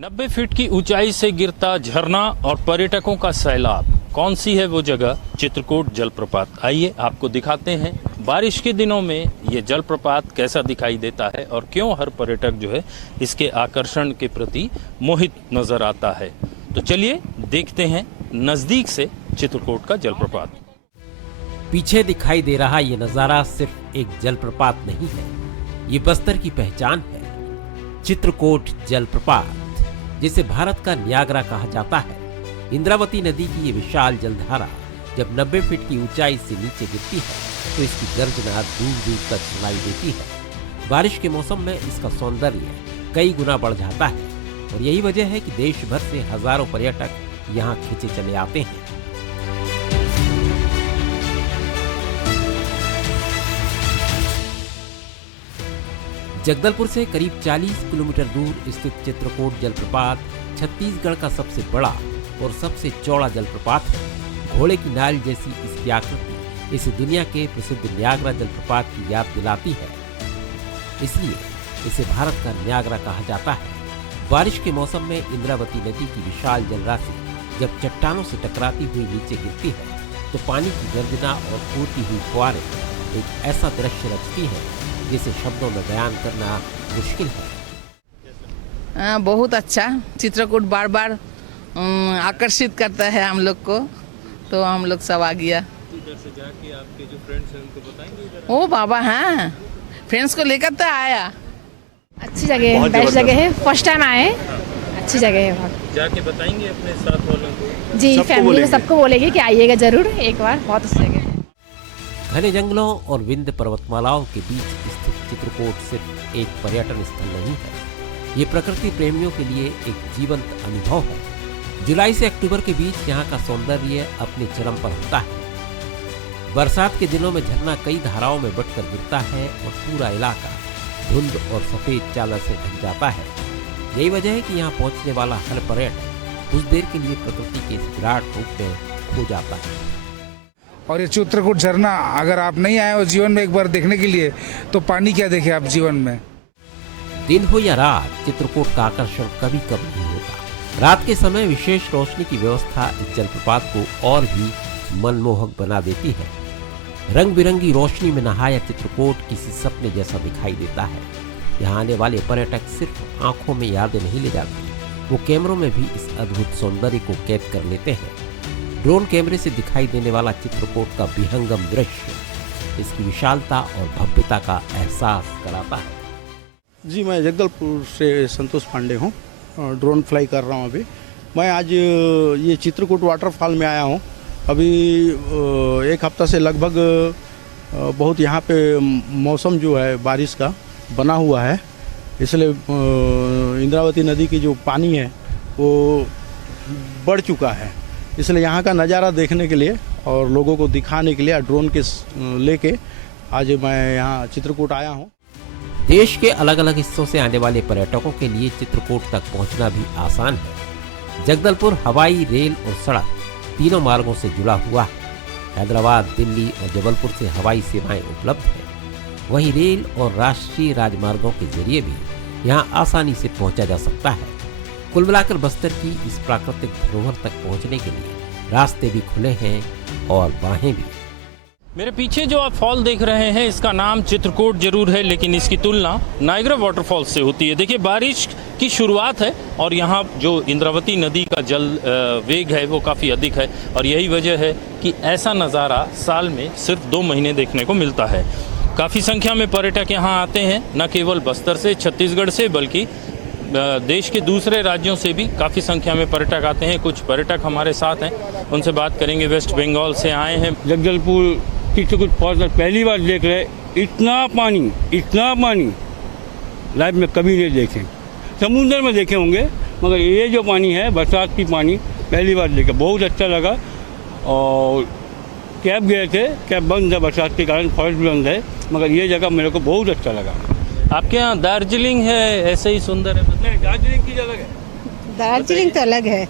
90 feet की ऊंचाई से गिरता झरना और पर्यटकों का सैलाब। कौन सी है वो जगह? चित्रकूट जलप्रपात। आइए आपको दिखाते हैं बारिश के दिनों में ये जलप्रपात कैसा दिखाई देता है और क्यों हर पर्यटक जो है इसके आकर्षण के प्रति मोहित नजर आता है। तो चलिए देखते हैं नजदीक से चित्रकूट का जलप्रपात। पीछे दिखाई दे रहा ये नजारा सिर्फ एक जलप्रपात नहीं है, ये बस्तर की पहचान है। चित्रकूट जलप्रपात, जिसे भारत का नियाग्रा कहा जाता है। इंद्रावती नदी की ये विशाल जलधारा जब 90 फीट की ऊंचाई से नीचे गिरती है तो इसकी गर्जना दूर दूर तक सुनाई देती है। बारिश के मौसम में इसका सौंदर्य कई गुना बढ़ जाता है और यही वजह है कि देश भर से हजारों पर्यटक यहाँ खींचे चले आते हैं। जगदलपुर से करीब 40 किलोमीटर दूर स्थित चित्रकूट जलप्रपात छत्तीसगढ़ का सबसे बड़ा और सबसे चौड़ा जलप्रपात है। घोड़े की नाल जैसी इसकी आकृति इसे दुनिया के प्रसिद्ध नियाग्रा जलप्रपात की याद दिलाती है, इसलिए इसे भारत का नियाग्रा कहा जाता है। बारिश के मौसम में इंद्रावती नदी की विशाल जलराशि जब चट्टानों से टकराती हुई नीचे गिरती है तो पानी की गर्जना और फूटती हुई फुहारें एक ऐसा दृश्य रचती है जिसे शब्दों में बयान करना मुश्किल है। बहुत अच्छा। चित्रकूट बार बार आकर्षित करता है हम लोग को, तो हम लोग सब आ गया। इधर से जाके आपके जो फ्रेंड्स हैं उनको बताएंगे? ओ बाबा, हाँ, फ्रेंड्स को लेकर तो आया। अच्छी जगह है, बेस्ट जगह है, फर्स्ट टाइम आए, अच्छी जगह है। बहुत जाके बताएंगे अपने साथ वालों को? जी, फैमिली में सबको बोलेंगे कि आइएगा जरूर एक बार, बहुत अच्छी जगह है। घने जंगलों और विंध्य पर्वतमालाओं के बीच स्थित चित्रकूट सिर्फ एक पर्यटन स्थल नहीं है, ये प्रकृति प्रेमियों के लिए एक जीवंत अनुभव है। जुलाई से अक्टूबर के बीच यहाँ का सौंदर्य अपने चरम पर होता है। बरसात के दिनों में झरना कई धाराओं में बटकर गिरता है और पूरा इलाका धुंध और सफेद चादर से ढक जाता है। यही वजह है कि यहाँ पहुँचने वाला हर पर्यटक कुछ देर के लिए प्रकृति के इस विराट रूप में खो जाता है। और ये चित्रकूट झरना अगर आप नहीं आए हो जीवन में एक बार देखने के लिए, तो पानी क्या देखे आप जीवन में। दिन हो या रात, चित्रकूट का आकर्षण कभी कम नहीं होता। रात के समय विशेष रोशनी की व्यवस्था इस जलप्रपात को और भी मनमोहक बना देती है। रंग बिरंगी रोशनी में नहाया चित्रकूट किसी सपने जैसा दिखाई देता है। यहाँ आने वाले पर्यटक सिर्फ आंखों में यादें नहीं ले जाते, वो कैमरों में भी इस अद्भुत सौंदर्य को कैद कर लेते हैं। ड्रोन कैमरे से दिखाई देने वाला चित्रकूट का विहंगम दृश्य इसकी विशालता और भव्यता का एहसास कराता है। जी, मैं जगदलपुर से संतोष पांडे हूँ, ड्रोन फ्लाई कर रहा हूँ। अभी मैं आज ये चित्रकूट वाटरफॉल में आया हूँ। अभी एक हफ्ता से लगभग बहुत यहाँ पे मौसम जो है बारिश का बना हुआ है, इसलिए इंद्रावती नदी की जो पानी है वो बढ़ चुका है, इसलिए यहाँ का नज़ारा देखने के लिए और लोगों को दिखाने के लिए ड्रोन के लेके आज मैं यहाँ चित्रकूट आया हूँ। देश के अलग अलग हिस्सों से आने वाले पर्यटकों के लिए चित्रकूट तक पहुँचना भी आसान है। जगदलपुर हवाई, रेल और सड़क तीनों मार्गों से जुड़ा हुआ है। हैदराबाद, दिल्ली और जबलपुर से हवाई सेवाएं उपलब्ध है। वहीं रेल और राष्ट्रीय राजमार्गों के जरिए भी यहाँ आसानी से पहुँचा जा सकता है। कुल मिलाकर बस्तर की इस प्राकृतिक धरोहर तक पहुंचने के लिए रास्ते भी खुले हैं और बाहें भी। मेरे पीछे जो आप फॉल देख रहे हैं इसका नाम चित्रकूट जरूर है, लेकिन इसकी तुलना नायग्रा वाटरफॉल से होती है। देखिए, बारिश की शुरुआत है और यहाँ जो इंद्रावती नदी का जल वेग है वो काफ़ी अधिक है और यही वजह है कि ऐसा नज़ारा साल में सिर्फ 2 महीने देखने को मिलता है। काफ़ी संख्या में पर्यटक यहाँ आते हैं, न केवल बस्तर से, छत्तीसगढ़ से, बल्कि देश के दूसरे राज्यों से भी काफ़ी संख्या में पर्यटक आते हैं। कुछ पर्यटक हमारे साथ हैं, उनसे बात करेंगे। वेस्ट बंगाल से आए हैं। जगदलपुर चित्रकूट पहुँचकर पहली बार देख रहे, इतना पानी लाइफ में कभी नहीं देखे। समुद्र में देखे होंगे, मगर ये जो पानी है, बरसात की पानी, पहली बार देखे, बहुत अच्छा लगा। और कैब गए थे, कैब बंद है बरसात के कारण, फॉरेस्ट बंद है, मगर ये जगह मेरे को बहुत अच्छा लगा। आपके यहाँ दार्जिलिंग है ऐसे ही सुंदर है? नहीं, दार्जिलिंग की अलग है। दार्जिलिंग तो अलग है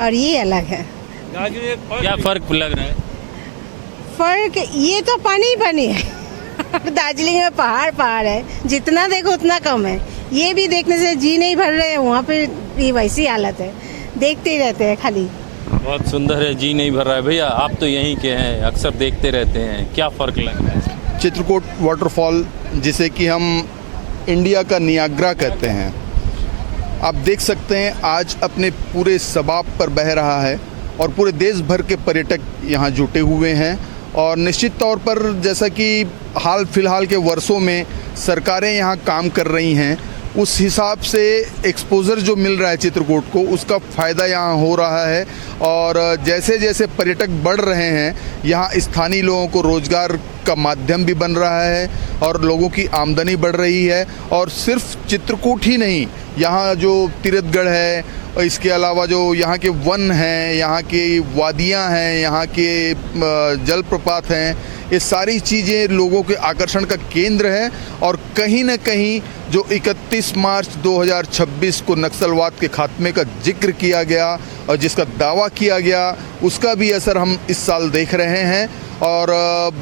और ये अलग है। दार्जिलिंग क्या फर्क लग रहा है? फर्क ये तो पानी ही पानी है। दार्जिलिंग में पहाड़ है, जितना देखो उतना कम है। ये भी देखने से जी नहीं भर रहे हैं, वहाँ पे भी वैसी हालत है, देखते ही रहते हैं खाली। बहुत सुंदर है, जी नहीं भर रहा है। भैया आप तो यहीं के हैं, अक्सर देखते रहते हैं, क्या फ़र्क लग रहा है? चित्रकूट वाटरफॉल जिसे कि हम इंडिया का नियाग्रा कहते हैं, आप देख सकते हैं आज अपने पूरे सबाब पर बह रहा है और पूरे देश भर के पर्यटक यहाँ जुटे हुए हैं। और निश्चित तौर पर जैसा कि हाल फिलहाल के वर्षों में सरकारें यहाँ काम कर रही हैं, उस हिसाब से एक्सपोज़र जो मिल रहा है चित्रकूट को, उसका फ़ायदा यहाँ हो रहा है। और जैसे जैसे पर्यटक बढ़ रहे हैं, यहाँ स्थानीय लोगों को रोज़गार का माध्यम भी बन रहा है और लोगों की आमदनी बढ़ रही है। और सिर्फ चित्रकूट ही नहीं, यहाँ जो तीरथगढ़ है, इसके अलावा जो यहाँ के वन हैं, यहाँ की वादियाँ हैं, यहाँ के जलप्रपात हैं, ये सारी चीज़ें लोगों के आकर्षण का केंद्र है। और कहीं न कहीं जो 31 मार्च 2026 को नक्सलवाद के खात्मे का जिक्र किया गया और जिसका दावा किया गया, उसका भी असर हम इस साल देख रहे हैं। और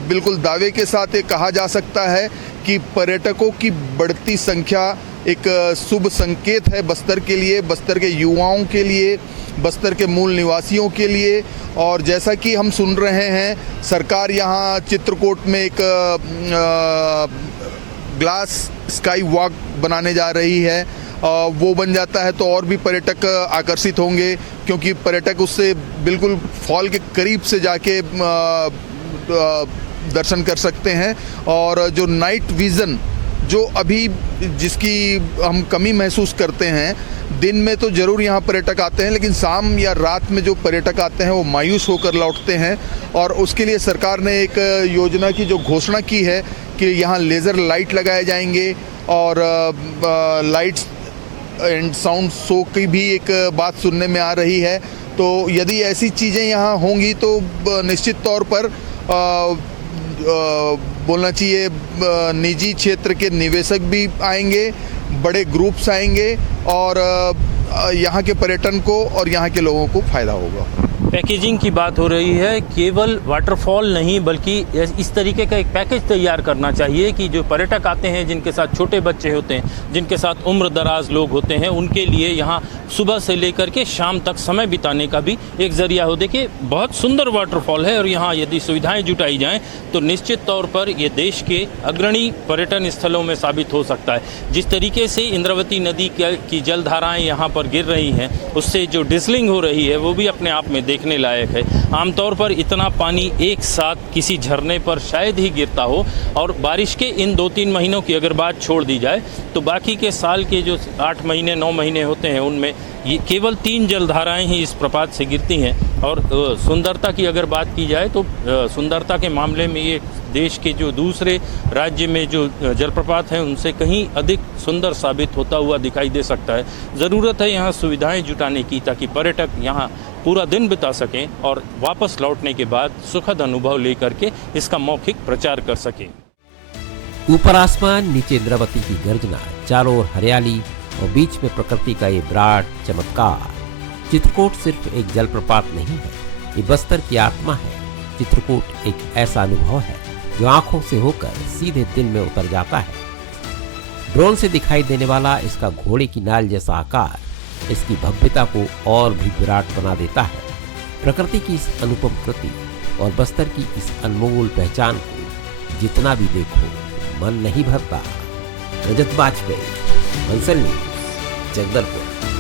बिल्कुल दावे के साथ ये कहा जा सकता है कि पर्यटकों की बढ़ती संख्या एक शुभ संकेत है बस्तर के लिए, बस्तर के युवाओं के लिए, बस्तर के मूल निवासियों के लिए। और जैसा कि हम सुन रहे हैं, सरकार यहाँ चित्रकूट में एक ग्लास स्काई वॉक बनाने जा रही है। वो बन जाता है तो और भी पर्यटक आकर्षित होंगे, क्योंकि पर्यटक उससे बिल्कुल फॉल के करीब से जाके दर्शन कर सकते हैं। और जो नाइट विज़न जो अभी जिसकी हम कमी महसूस करते हैं, दिन में तो ज़रूर यहाँ पर्यटक आते हैं, लेकिन शाम या रात में जो पर्यटक आते हैं वो मायूस होकर लौटते हैं। और उसके लिए सरकार ने एक योजना की जो घोषणा की है कि यहाँ लेज़र लाइट लगाए जाएंगे और लाइट्स एंड साउंड शो की भी एक बात सुनने में आ रही है। तो यदि ऐसी चीज़ें यहाँ होंगी तो निश्चित तौर पर बोलना चाहिए निजी क्षेत्र के निवेशक भी आएंगे, बड़े ग्रुप्स आएंगे और यहाँ के पर्यटन को और यहाँ के लोगों को फ़ायदा होगा। पैकेजिंग की बात हो रही है, केवल वाटरफॉल नहीं बल्कि इस तरीके का एक पैकेज तैयार करना चाहिए कि जो पर्यटक आते हैं, जिनके साथ छोटे बच्चे होते हैं, जिनके साथ उम्र दराज लोग होते हैं, उनके लिए यहाँ सुबह से लेकर के शाम तक समय बिताने का भी एक ज़रिया हो। देखिए बहुत सुंदर वाटरफॉल है और यहाँ यदि सुविधाएं जुटाई जाएं तो निश्चित तौर पर ये देश के अग्रणी पर्यटन स्थलों में साबित हो सकता है। जिस तरीके से इंद्रावती नदी की जलधाराएँ यहाँ पर गिर रही हैं, उससे जो डिजलिंग हो रही है वो भी अपने आप में देखने लायक है। आमतौर पर इतना पानी एक साथ किसी झरने पर शायद ही गिरता हो। और बारिश के इन 2-3 महीनों की अगर बात छोड़ दी जाए तो बाकी के साल के जो 8 महीने 9 महीने होते हैं, उनमें ये केवल 3 जलधाराएं ही इस प्रपात से गिरती हैं। और सुंदरता की अगर बात की जाए तो सुंदरता के मामले में ये देश के जो दूसरे राज्य में जो जलप्रपात हैं उनसे कहीं अधिक सुंदर साबित होता हुआ दिखाई दे सकता है। ज़रूरत है यहाँ सुविधाएं जुटाने की ताकि पर्यटक यहाँ पूरा दिन बिता सकें और वापस लौटने के बाद सुखद अनुभव लेकर के इसका मौखिक प्रचार कर सकें। ऊपर आसमान, नीचे इंद्रावती की गर्जना, चारों ओर हरियाली और बीच में प्रकृति का ये विराट चमत्कार। चित्रकूट सिर्फ एक जलप्रपात नहीं है, ये बस्तर की आत्मा है। चित्रकूट एक ऐसा अनुभव है जो आंखों से होकर सीधे दिल में उतर जाता है। ड्रोन से दिखाई देने वाला इसका घोड़े की नाल जैसा आकार इसकी भव्यता को और भी विराट बना देता है। प्रकृति की इस अनुपम कृति और बस्तर की इस अनमोल पहचान को जितना भी देखो मन नहीं भरता। रजत वाजपेयी, मंसल न्यूज़, जगदलपुर।